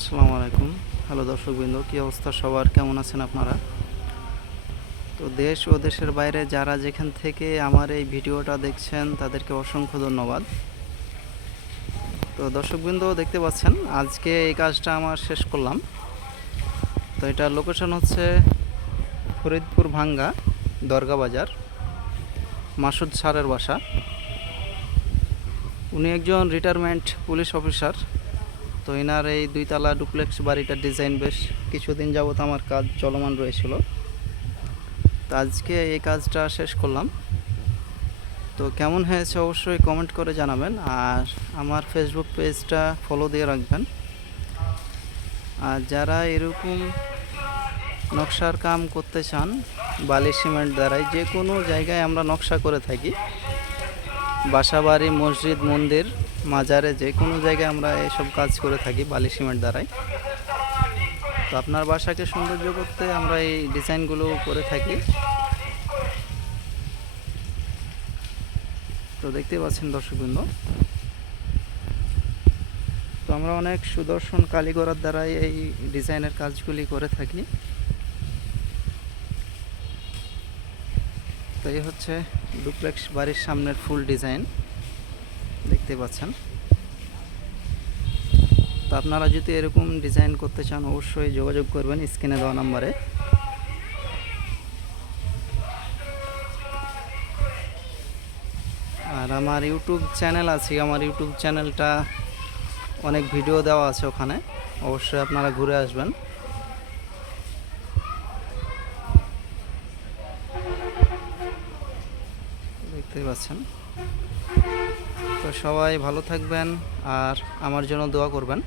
আসসালামু আলাইকুম। হ্যালো দর্শকবৃন্দ, কী অবস্থা? সবার কেমন আছেন আপনারা? তো দেশ ও দেশের বাইরে যারা যেখান থেকে আমার এই ভিডিওটা দেখছেন, তাদেরকে অসংখ্য ধন্যবাদ। তো দর্শকবৃন্দ, দেখতে পাচ্ছেন, আজকে এই কাজটা আমার শেষ করলাম। তো এটা লোকেশন হচ্ছে ফরিদপুর ভাঙ্গা, দরগা বাজার, মাসুদ সারের বাসা। উনি একজন রিটায়ারমেন্ট পুলিশ অফিসার। তো এনার এই দুইতলা ডুপ্লেক্স বাড়িটার ডিজাইন বেশ কিছুদিন যাবত আমার কাজ চলমান রয়েছিল। তো আজকে এই কাজটা শেষ করলাম। তো কেমন হয়েছে অবশ্যই কমেন্ট করে জানাবেন আর আমার ফেসবুক পেজটা ফলো দিয়ে রাখবেন। আর যারা এরকম নকশার কাম করতে চান, বালি সিমেন্ট দ্বারাই যে কোনো জায়গায় আমরা নকশা করে থাকি। বাসাবাড়ি, মসজিদ, মন্দির, মাজারে যে কোনো জায়গায় আমরা এসব কাজ করে থাকি বালি সিমেন্ট দ্বারাই। তো আপনার বাসাকে সৌন্দর্য করতে আমরা এই ডিজাইনগুলো করে থাকি। তো দেখতে পাচ্ছেন দর্শকবৃন্দ। তো আমরা অনেক সুদর্শন কালীগড়ার দ্বারাই এই ডিজাইনের কাজগুলি করে থাকি। তো এই হচ্ছে ডুপ্লেক্স বাড়ির সামনের ফুল ডিজাইন দেখতে পাচ্ছেন। তো আপনারা যদি এরকম ডিজাইন করতে চান, অবশ্যই যোগাযোগ করবেন স্ক্রিনে দেওয়া নাম্বারে। আর আমার ইউটিউব চ্যানেল আছে, আমার ইউটিউব চ্যানেলটা অনেক ভিডিও দেওয়া আছে ওখানে। অবশ্যই আপনারা ঘুরে আসবেন। দেখতেই পাচ্ছেন। তো সবাই ভালো থাকবেন আর আমার জন্য দোয়া করবেন।